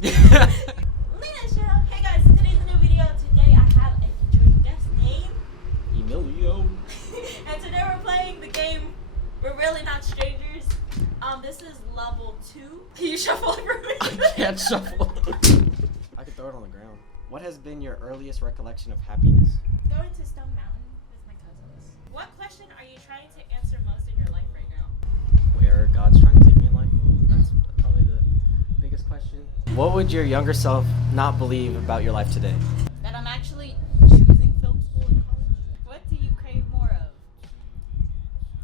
Lena Show. Hey guys, today's a new video. Today I have a featured guest name. Emilio. And today we're playing the game We're Really Not Strangers. This is level 2. Can you shuffle it for me? I can't shuffle. I could throw it on the ground. What has been your earliest recollection of happiness? Going to Stone Mountain with my cousins. What question are you trying to answer most in your life right now? Where God's trying to take me in life? That's probably the biggest question. What would your younger self not believe about your life today? That I'm actually choosing film school in college. What do you crave more of?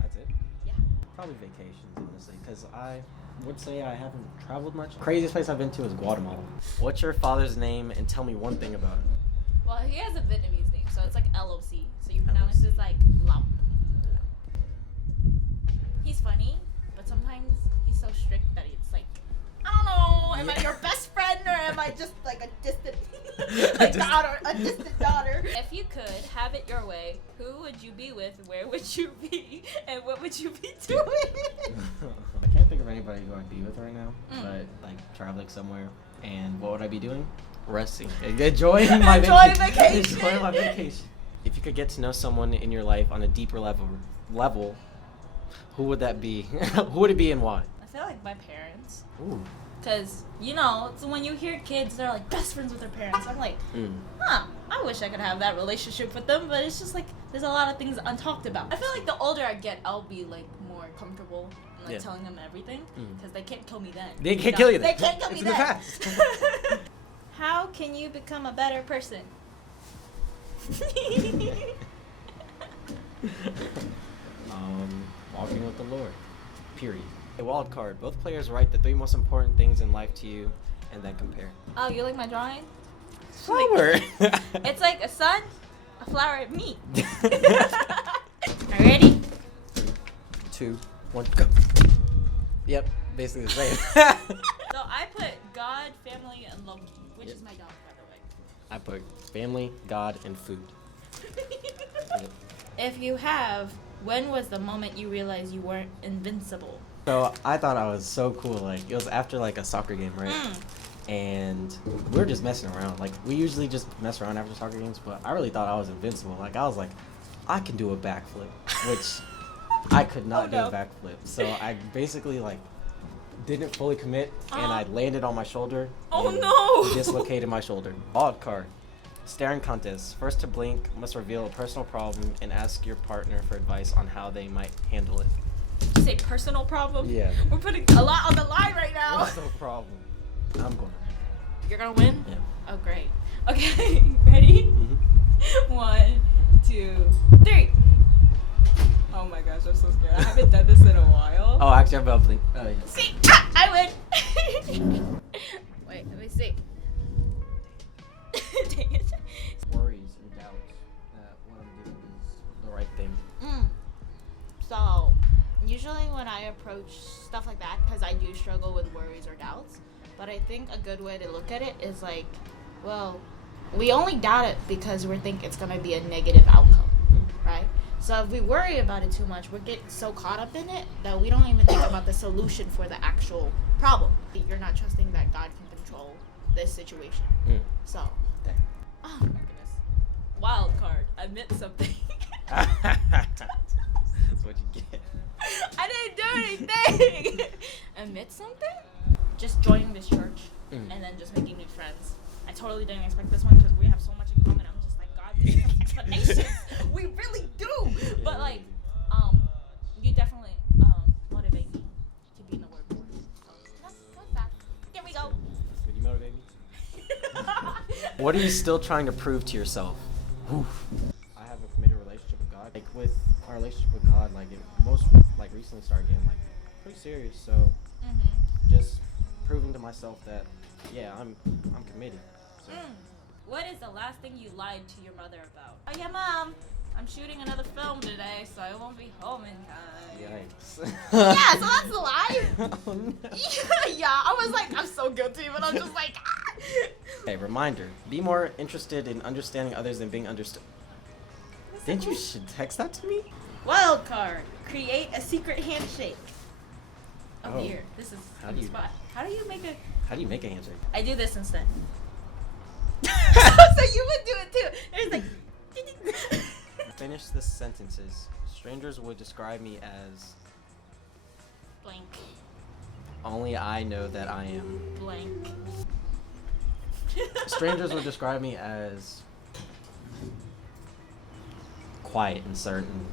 That's it? Yeah. Probably vacations, honestly, because I would say I haven't traveled much. Craziest place I've been to is Guatemala. What's your father's name and tell me one thing about him? Well, he has a Vietnamese name, so it's like LOC. So you pronounce it like Lamp. He's funny, but sometimes he's so strict that it's like, I don't know, am I your best friend or am I just like a distant distant daughter? If you could have it your way, who would you be with, where would you be, and what would you be doing? I can't think of anybody who I'd be with right now, but like traveling somewhere. And what would I be doing? Resting. Enjoying my vacation. Enjoying my vacation. If you could get to know someone in your life on a deeper level, who would that be? Who would it be and why? I feel like my parents. Ooh. Because, you know, so when you hear kids, they're like best friends with their parents. I'm like, I wish I could have that relationship with them, but it's just like, there's a lot of things untalked about. I feel like the older I get, I'll be like more comfortable in like telling them everything, because they can't kill me then. They can't kill you then. They can't kill me It's then. in the past. How can you become a better person? Walking with the Lord. Period. A wild card. Both players write the 3 most important things in life to you, and then compare. Oh, you like my drawing? Flower. It's like a sun, a flower, and me. Are you ready? 2, 1, go. Yep, basically the same. So I put God, family, and love, which is my dog, by the way. I put family, God, and food. Yep. If you have, when was the moment you realized you weren't invincible? So I thought I was so cool. Like it was after like a soccer game, right? And we were just messing around. Like we usually just mess around after soccer games, but I really thought I was invincible. Like I was like, I can do a backflip, which I could not do a backflip. So I basically like didn't fully commit, and I landed on my shoulder. Oh and no! Dislocated my shoulder. Wild card. Staring contest. First to blink must reveal a personal problem and ask your partner for advice on how they might handle it. You say personal problem? Yeah. We're putting a lot on the line right now. What's the problem? I'm going. You're gonna win? Yeah. Oh, great. Okay, ready? Mm-hmm. 1, 2, 3. Oh my gosh, I'm so scared. I haven't done this in a while. Oh, actually, I'm about to blink. Oh, yeah. See? I win! Wait, let me see. Dang it. Worries and doubts that what I'm doing is the right thing. So, usually when I approach stuff like that, because I do struggle with worries or doubts, but I think a good way to look at it is like, well, we only doubt it because we think it's going to be a negative outcome, right? So if we worry about it too much, we get so caught up in it that we don't even think about the solution for the actual problem. You're not trusting that God can control this situation. So, oh my goodness. Wild card. Admit something. That's what you get. I didn't do anything. Admit something? Just joining this church and then just making new friends. I totally didn't expect this one because we have so much in common. I'm just like, God, we have explanations. We really do. But like, you definitely motivate me to be in the word more. That's that. Here we go. Did you motivate me? What are you still trying to prove to yourself? I have a committed relationship with God. Like with our relationship with God, like it most like recently started getting like pretty serious. So just proving to myself that yeah, I'm committed. So. What is the last thing you lied to your mother about? Oh yeah, Mom. I'm shooting another film today, so I won't be home in time. Yikes. Yeah, so that's a lie. Oh, no. Yeah, I was like, I'm so guilty, but I'm just like, Okay, reminder. Be more interested in understanding others than being understood. Didn't you should text that to me? Wild card. Create a secret handshake. Oh, dear. This is How on do the you- spot. How do you make a... How do you make a handshake? I do this instead. So you would do it too. It's like... Finish the sentences. Strangers would describe me as... Blank. Only I know that I am... Blank. Strangers would describe me as... quiet in certain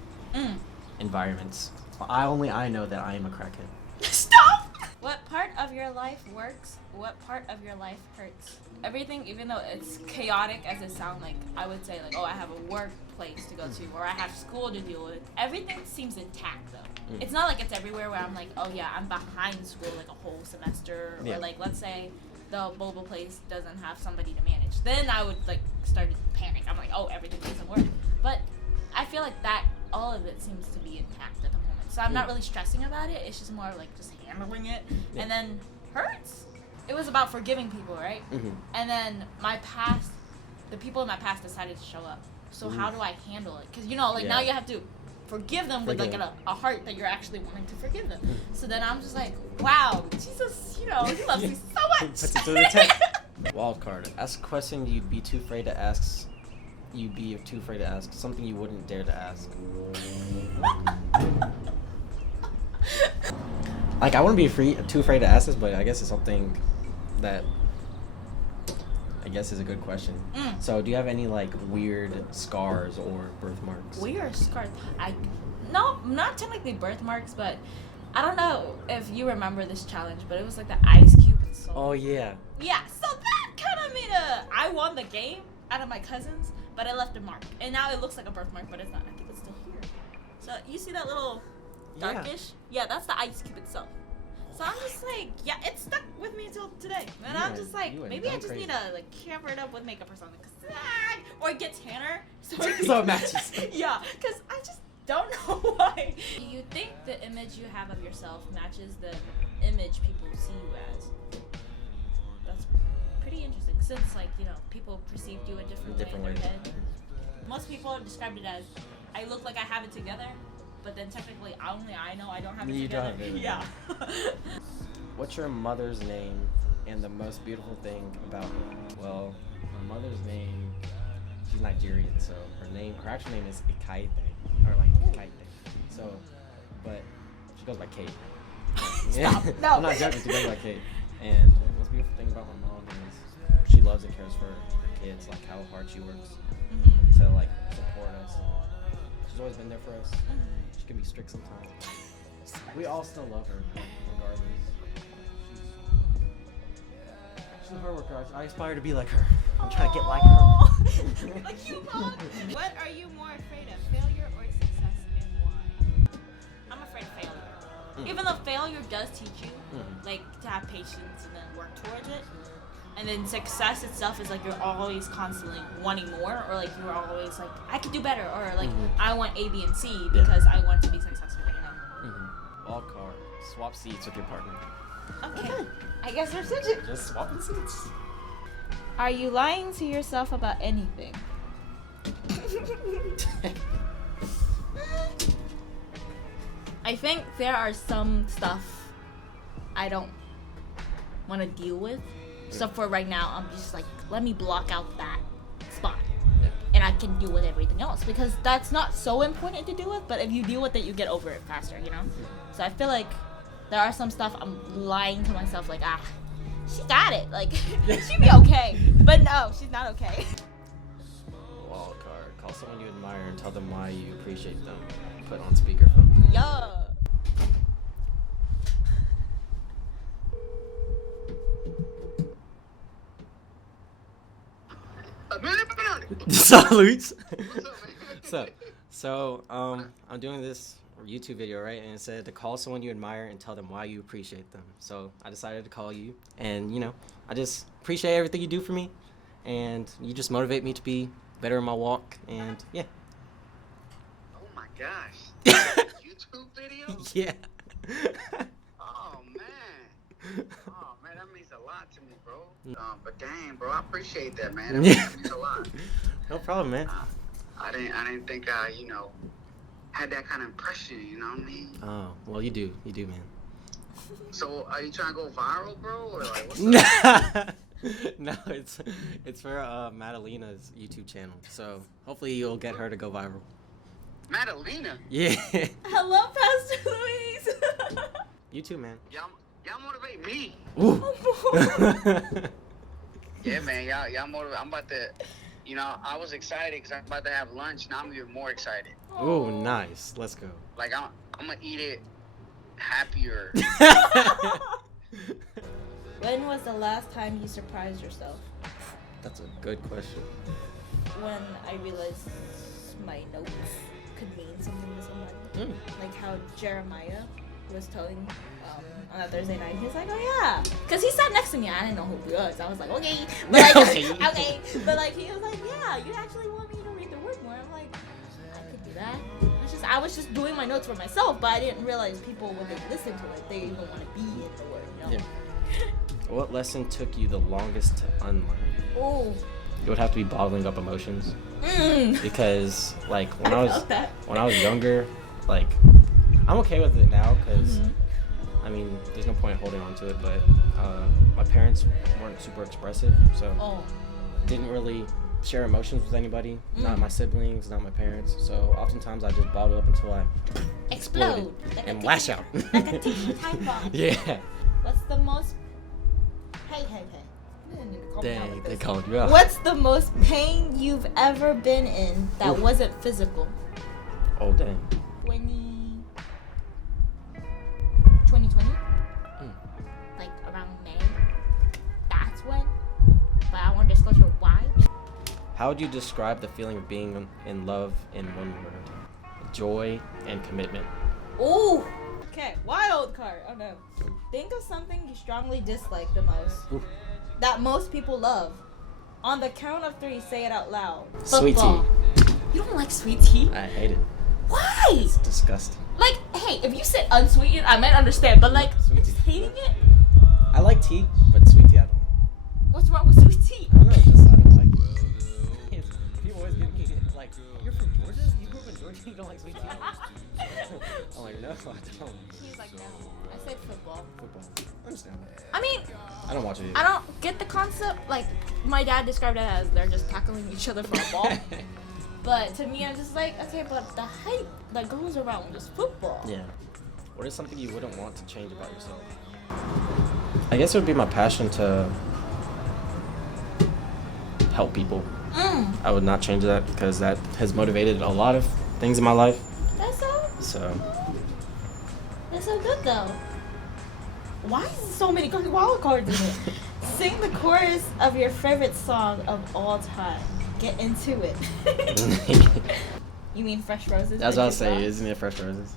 environments. I know that I am a crackhead. Stop! What part of your life works? What part of your life hurts? Everything, even though it's chaotic as it sounds like, I would say like, oh, I have a workplace to go to, or I have school to deal with. Everything seems intact though. It's not like it's everywhere where I'm like, oh yeah, I'm behind school like a whole semester, or like let's say the boba place doesn't have somebody to manage. Then I would like start to panic. I'm like, oh, everything doesn't work. But I feel like that all of it seems to be intact at the moment. So I'm not really stressing about it. It's just more like just handling it. And then hurts. It was about forgiving people, right? And then the people in my past decided to show up. So how do I handle it? Because, you know, like now you have to forgive them with like a heart that you're actually wanting to forgive them. So then I'm just like, wow, Jesus, you know, he loves me so much. Puts it to the test. Wild card. Ask a question you'd be too afraid to ask. You'd be too afraid to ask. Something you wouldn't dare to ask. Like, I wouldn't be too afraid to ask this, but I guess it's something that I guess is a good question. So, do you have any like weird scars or birthmarks? Weird scars? No, not technically birthmarks, but I don't know if you remember this challenge, but it was like the Ice Cube and Soul. Oh yeah. Yeah, so that kind of made I won the game out of my cousins, but I left a mark, and now it looks like a birthmark, but it's not. I think it's still here. So you see that little darkish? Yeah, that's the Ice Cube itself. So I'm just like, yeah, it's stuck with me until today. And I'm just like, maybe I just need to like cover it up with makeup or something, or get tanner so it matches. Yeah, because I just don't know why. Do you think the image you have of yourself matches the image people see you as? That's pretty interesting, since like, you know, people perceived you a different way in their head. Most people described it as, I look like I have it together, but then technically only I know I don't have it together. Don't have it. Yeah. What's your mother's name and the most beautiful thing about her? Well, my mother's name, she's Nigerian, so her actual name is Ikaite, or like Ikaite. So, but she goes by Kate. Stop. No. I'm not joking, she goes by Kate. And the most beautiful thing about my mom is she loves and cares for her kids, like how hard she works to like support us. She's always been there for us. She can be strict sometimes. We all still love her, regardless. She's a hard worker. I aspire to be like her. I'm trying to get like her. Like you, Mom. What are you more afraid of, failure or success, and why? I'm afraid of failure. Even though failure does teach you, like, to have patience and then work towards it. And then success itself is like you're always constantly wanting more, or like you're always like, I could do better, or like I want A, B, and C because I want to be successful, you know? Wild card. Swap seats with your partner. Okay. I guess we're switching. Just swapping seats. Are you lying to yourself about anything? I think there are some stuff I don't want to deal with. So for right now, I'm just like, let me block out that spot. And I can deal with everything else. Because that's not so important to deal with, but if you deal with it, you get over it faster, you know? So I feel like there are some stuff I'm lying to myself, like, she got it. Like, she'd be okay. But no, she's not okay. Wild card. Call someone you admire and tell them why you appreciate them. Put on speakerphone. Yo. Salutes. What's up, man? So, I'm doing this YouTube video, right? And it said to call someone you admire and tell them why you appreciate them. So I decided to call you, and you know, I just appreciate everything you do for me, and you just motivate me to be better in my walk, and yeah. Oh my gosh. YouTube video? Yeah. Oh man. Oh man, that means a lot to me, bro. But dang, bro, I appreciate that, man. That means a lot. No problem, man. I didn't think I, you know, had that kind of impression, you know what I mean? Oh, well, you do, man. So are you trying to go viral, bro, or like what's up? No, it's for Madalena's YouTube channel. So hopefully you'll get her to go viral. Madalena? Yeah. Hello, Pastor Louise. You too, man. Y'all motivate me. Ooh. Yeah, man. Y'all motivate. I'm about to. You know, I was excited because I'm about to have lunch. Now I'm even more excited. Ooh, nice. Let's go. Like I'm gonna eat it happier. When was the last time you surprised yourself? That's a good question. When I realized my notes could mean something to somebody. Like how Jeremiah was telling on that Thursday night, he was like, oh yeah, because he sat next to me. I didn't know who he was. I was like, okay, but like, okay, but like he was like, yeah, you actually want me to read the word more. I'm like, I could do that. I was just doing my notes for myself, but I didn't realize people when they listen to it, they even want to be in the word, you know? Yeah. What lesson took you the longest to unlearn? Oh. It would have to be bottling up emotions. Because like when I was younger, like I'm okay with it now because I mean there's no point holding on to it, but my parents weren't super expressive, so didn't really share emotions with anybody, not my siblings, not my parents, so oftentimes I just bottle up until I explode like and lash out. Like a ticking time bomb. Yeah. What's the most hey Dang, they called you out. What's the most pain you've ever been in that wasn't physical? Oh dang. 2020? Like around May. That's when. But I won't disclose why. How would you describe the feeling of being in love in one word? Joy and commitment. Ooh. Okay, wild card. Oh no. Think of something you strongly dislike the most. Ooh. That most people love. On the count of 3, say it out loud. Sweet Football. tea. You don't like sweet tea? I hate it. Why? It's disgusting. Like, hey, if you said unsweetened, I might understand, but like, Sweet just tea. hating it? I like tea, but sweet tea I don't. What's wrong with sweet tea? I don't know, it's just I don't like it. People always get me like, you're from Georgia? You grew up in Georgia? You don't like sweet tea? I'm like, no, I don't. He's like, no. I said football. Football. Understandable. I mean, I don't watch it either. I don't get the concept. Like, my dad described it as they're just tackling each other for a ball. But to me, I'm just like, okay, but the hype that goes around is football. Yeah. What is something you wouldn't want to change about yourself? I guess it would be my passion to help people. I would not change that because that has motivated a lot of things in my life. That's so good though. Why is there so many wild cards in it? Sing the chorus of your favorite song of all time. Get into it. You mean Fresh Roses? That's what I was saying, isn't it Fresh Roses?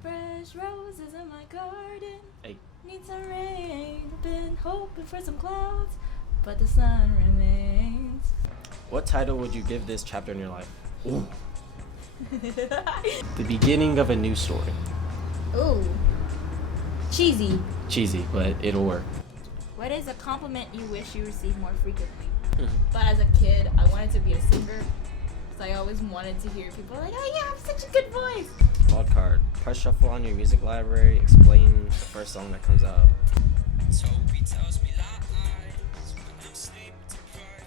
Fresh roses in my garden. Hey. Need some rain. Been hoping for some clouds, but the sun remains. What title would you give this chapter in your life? Ooh. The beginning of a new story. Ooh. Cheesy. Cheesy, but it'll work. What is a compliment you wish you received more frequently? But as a kid, I wanted to be a singer. So I always wanted to hear people like, oh yeah, I have such a good voice. Wild card. Press shuffle on your music library. Explain the first song that comes up.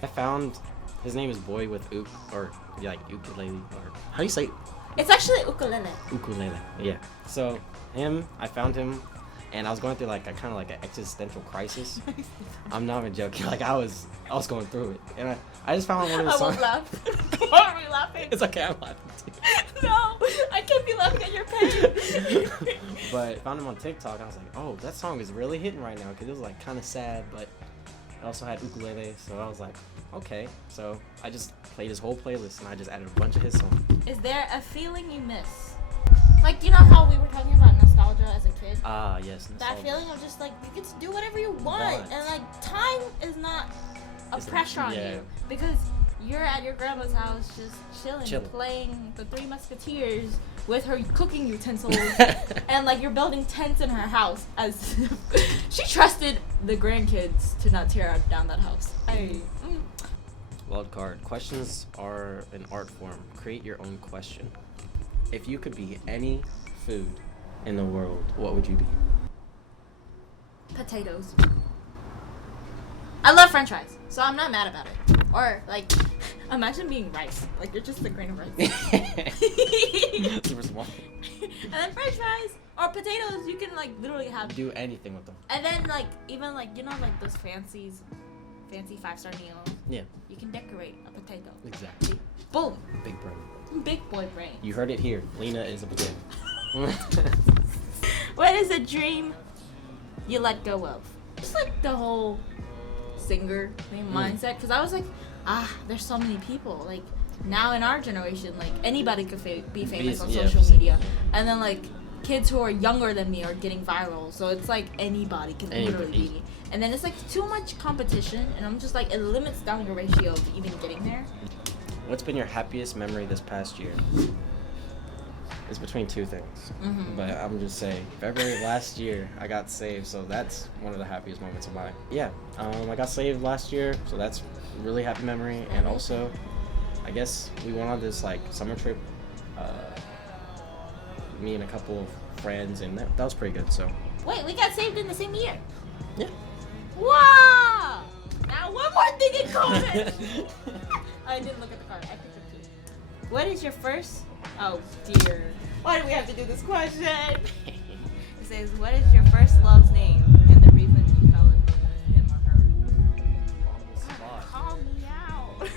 I found his name is Boy with Uk, or yeah, like ukulele, or how do you say it? It's actually ukulele. Ukulele, yeah. So I found him, and I was going through like a kind of like an existential crisis. I'm not even joking. Like I was going through it, and I just found one of his songs. I won't laugh. Why are we laughing? It's okay, I'm laughing too. No, I can't be laughing at your pain. But I found him on TikTok, and I was like, oh, that song is really hitting right now, because it was like kind of sad, but it also had ukulele, so I was like, okay. So I just played his whole playlist, and I just added a bunch of his songs. Is there a feeling you miss? Like, you know how we were talking about nostalgia as a kid? Ah, yes. That nostalgia. feeling of just like, you get to do whatever you want. And like, time is not a pressure on you. Because you're at your grandma's house just chilling, playing the Three Musketeers with her cooking utensils. And like, you're building tents in her house as she trusted the grandkids to not tear down that house. Wild card. Questions are an art form. Create your own question. If you could be any food in the world, what would you be? Potatoes. I love French fries, so I'm not mad about it. Or like, imagine being rice. Like you're just a grain of rice. Super small. And then French fries or potatoes, you can like literally have. Do anything with them. And then like even like you know like those fancy 5-star meals. Yeah. You can decorate a potato. Exactly. Boom. Big brain. Big boy brain. You heard it here. Lena is a potato. What is a dream you let go of? Just like the whole singer thing mindset, because I was like, there's so many people. Like now in our generation, like anybody could be famous on social media, and then like kids who are younger than me are getting viral. So it's like anybody can literally be me. And then it's like too much competition, and I'm just like it limits down your ratio of even getting there. What's been your happiest memory this past year? It's between two things, but I'm just saying, February last year, I got saved, so that's one of the happiest moments of mine. Yeah, I got saved last year, so that's a really happy memory, and also, I guess we went on this, like, summer trip, me and a couple of friends, and that was pretty good, so. Wait, we got saved in the same year? Yeah. Wow! Now one more thing in common! I didn't look at the card, I picked up two. What is your first... Oh dear. Why do we have to do this question? It says, what is your first love's name and the reason you fell in love with him or her? God, call me out.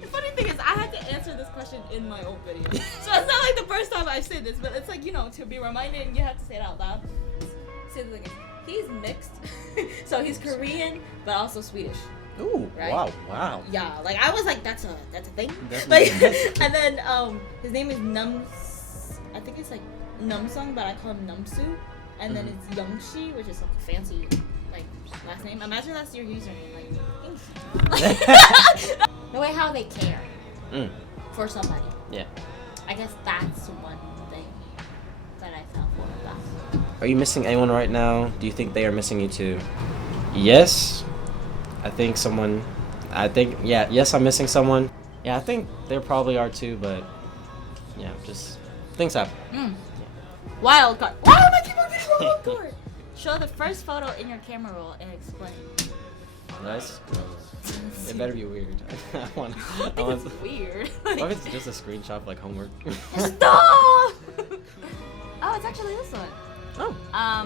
The funny thing is, I had to answer this question in my old video. So it's not like the first time I've said this, but it's like, you know, to be reminded and you have to say it out loud. Say this again. He's mixed. So he's Korean, but also Swedish. Ooh, right? Wow. Yeah, like I was like, that's a thing. Definitely. Like, and then his name is I think it's like Numsung, but I call him Numsu. And then it's Youngshi, which is like a fancy like last name. Imagine that's your username, like the way how they care for somebody. Yeah. I guess that's one thing that I fell for about. Are you missing anyone right now? Do you think they are missing you too? Yes. Yes, I'm missing someone. Yeah, I think there probably are too, but yeah, just things happen. Yeah. Wild card. Why am I keep on getting wild card? Show the first photo in your camera roll and explain. Nice. It better be weird. I want it's weird. What if it's just a screenshot of, like homework? Stop! Oh, it's actually this one. Oh.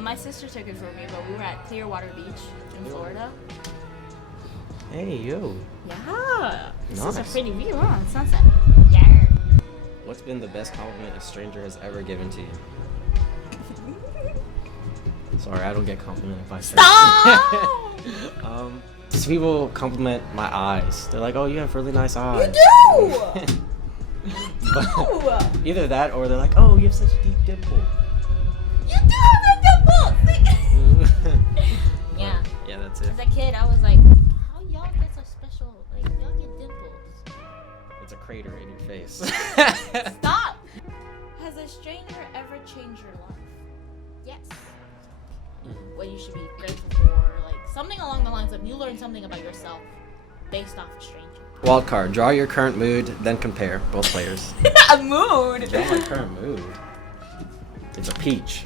My sister took it for me, but we were at Clearwater Beach in Florida. Hey, yo. Yeah. This is a Nice. pretty view, huh? Sunset. Yeah. What's been the best compliment a stranger has ever given to you? Sorry, I don't get complimented by strangers. Stop! Just people compliment my eyes. They're like, "Oh, you have really nice eyes." You do! But either that, or they're like, "Oh, you have such a deep dimple." You do have a dimple! Yeah. Yeah, that's it. As a kid, I was like, how y'all get so special? Like, y'all get dimples. It's a crater in your face. Stop! Has a stranger ever changed your life? Yes. What you should be grateful for, like something along the lines of you learn something about yourself based off a stranger. Wild card. Draw your current mood, then compare both players. A mood! Draw my current mood. It's a peach.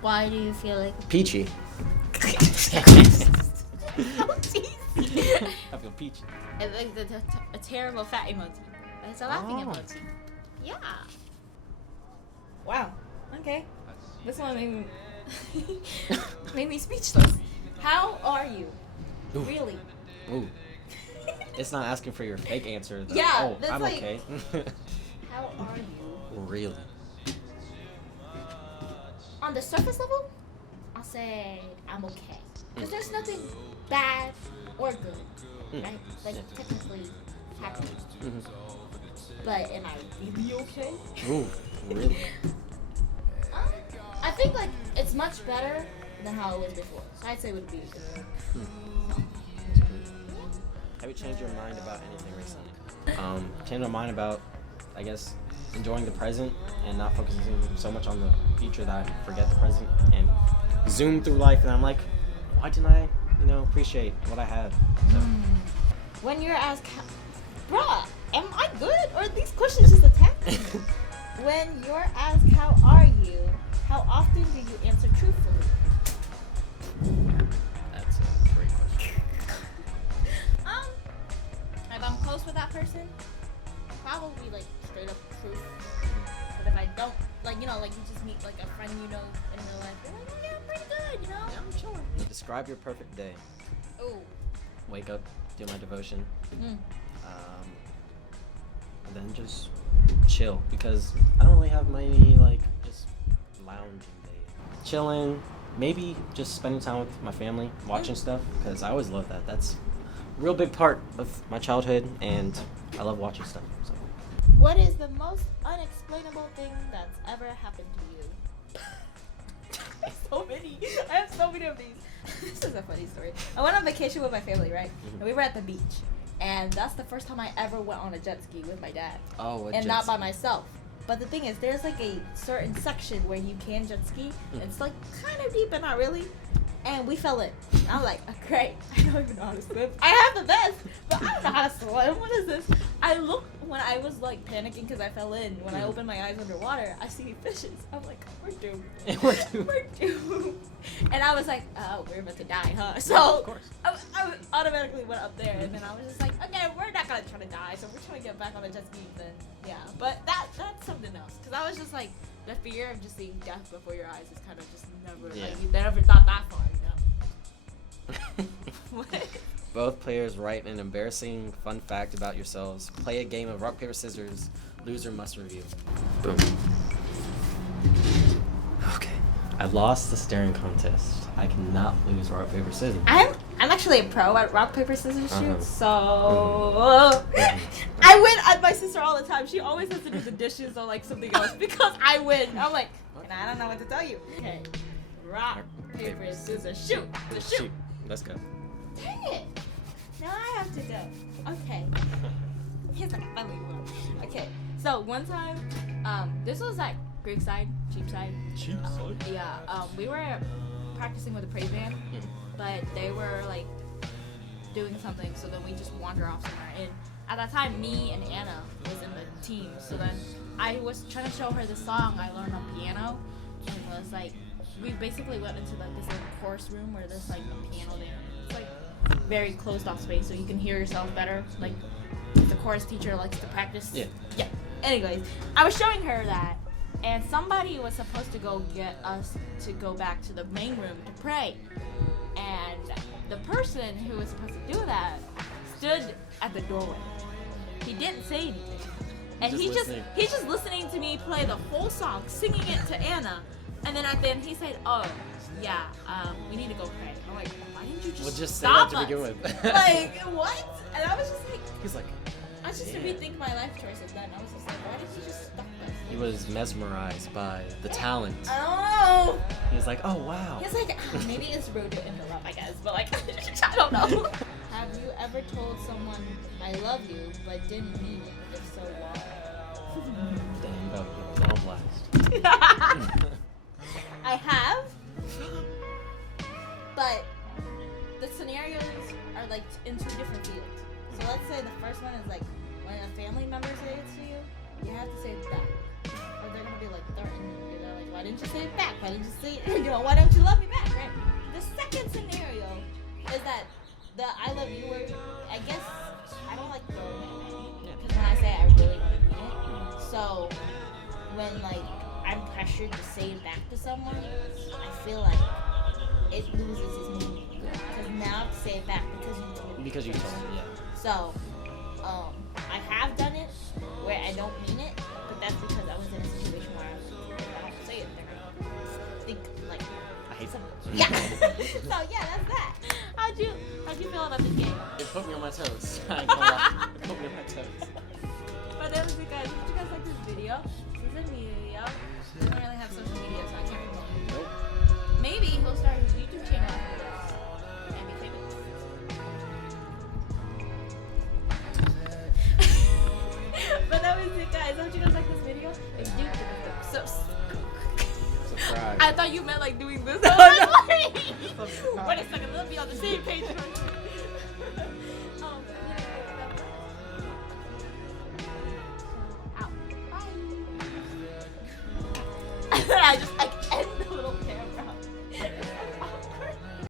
Why do you feel like Peachy. how cheesy? I feel peachy. It's like a terrible fat emoji. But it's a laughing emoji. Yeah. Wow. Okay. This one made me speechless. How are you? Ooh. Really? Ooh. It's not asking for your fake answer. Though. Yeah, Oh, that's I'm like- okay. How are you? Really. On the surface level, I'll say I'm okay. Because there's nothing bad or good, right? Like, technically happy. But am I really okay? Ooh. Really. I think, like, it's much better than how it was before. So I'd say it would be good. Have you changed your mind about anything recently? Changed my mind about, I guess, enjoying the present and not focusing so much on the future that I forget the present and zoom through life. And I'm like, why didn't I, appreciate what I had? So. When you're asked, bruh, am I good? Or are these questions just attack me? When you're asked, how are you? How often do you answer truthfully? That's a great question. If I'm close with that person, probably like straight up truth. But if I don't, like, you know, like you just meet like a friend you know in real life, you're like, yeah, I'm pretty good, you know? Yeah, I'm chilling. Describe your perfect day. Ooh. Wake up, do my devotion, and then just chill because I don't really have many like just lounging days. Chilling, maybe just spending time with my family, watching stuff because I always love that. That's a real big part of my childhood, and I love watching stuff. So. What is the most unexplainable thing that's ever happened to you? I have so many. I have so many of these. This is a funny story. I went on vacation with my family, right? And we were at the beach. And that's the first time I ever went on a jet ski with my dad. Oh, and not by myself. But the thing is, there's like a certain section where you can jet ski. It's like kind of deep, but not really. And we fell in. I'm like, oh, great. I don't even know how to swim. I have the best, but I don't know how to swim. What is this? I looked when I was like panicking because I fell in. When I opened my eyes underwater, I see fishes. I'm like, we're doomed. We're doomed. And I was like, oh, we're about to die, huh? So of course. I automatically went up there, and then I was just like, okay, we're not gonna try to die, so we're trying to get back on the jet ski. Then yeah, but that's something else. Cause I was just like, the fear of just seeing death before your eyes is kind of just never like you never thought that far, you know. What? Both players write an embarrassing fun fact about yourselves. Play a game of rock paper scissors. Loser must review. Boom. Okay. I lost the staring contest. I cannot lose rock paper scissors. I'm actually a pro at rock paper scissors shoot, so I win at my sister all the time. She always has to do the dishes or like something else because I win. I'm like, and I don't know what to tell you. Okay, rock paper scissors shoot. The shoot. Let's go. Dang it! Now I have to go. Okay. Here's a funny one. Okay, so one time, this was like Creekside, Cheapside. Yeah, we were practicing with the praise band, but they were like doing something, so then we just wandered off somewhere. And at that time, me and Anna was in the team, so then I was trying to show her the song I learned on piano, and it was like, we basically went into like this little chorus room where there's like a piano there. It's like very closed off space, so you can hear yourself better. Like the chorus teacher likes to practice. Yeah. Anyways, I was showing her that, and somebody was supposed to go get us to go back to the main room to pray, and the person who was supposed to do that stood at the doorway. He didn't say anything, and he's just listening to me play the whole song, singing it to Anna. And then at the end, he said, "Oh, yeah, we need to go pray." I'm like, "Why didn't you just stop say that to begin with?" Like, what? And I was just like, he's like, I was just to rethink my life choices then. I was just like, why did you just stop us? he was mesmerized by the talent. I don't know. He was like, "Oh wow." He's like, maybe it's rude to interrupt, I guess, but like, I don't know. Have you ever told someone I love you but didn't mean it? If so, why? Damn, that was blast. I have, but the scenarios are like in two different fields. So let's say the first one is like when a family member says it to you, you have to say it back, or they're gonna be like threatening you. They're like, why didn't you say it back? Why didn't you say it? You know, why don't you love me back? Right? The second scenario is that the I love you word. I guess I don't like throwing it away because when I say it, I really want to mean it. So when like I'm pressured to say it back to someone, I feel like it loses its meaning. Because now I have to say it back because you told me. So, I have done it where I don't mean it, but that's because I was in a situation where if I don't say it, they're gonna think like I hate them. Yeah. So yeah, that's that. How'd you feel about this game? It put me on my toes. I ain't gonna lie. It put me on my toes. But that was the guys. Did you guys like this video? This is a video. We don't really have social media, so I can't remember. Nope. Maybe he'll start his YouTube channel after this and be famous. But that was it, guys. Don't you guys like this video? If you do, so Subscribe. I thought you meant like doing this. I was like, wait a second, let's be on the same page.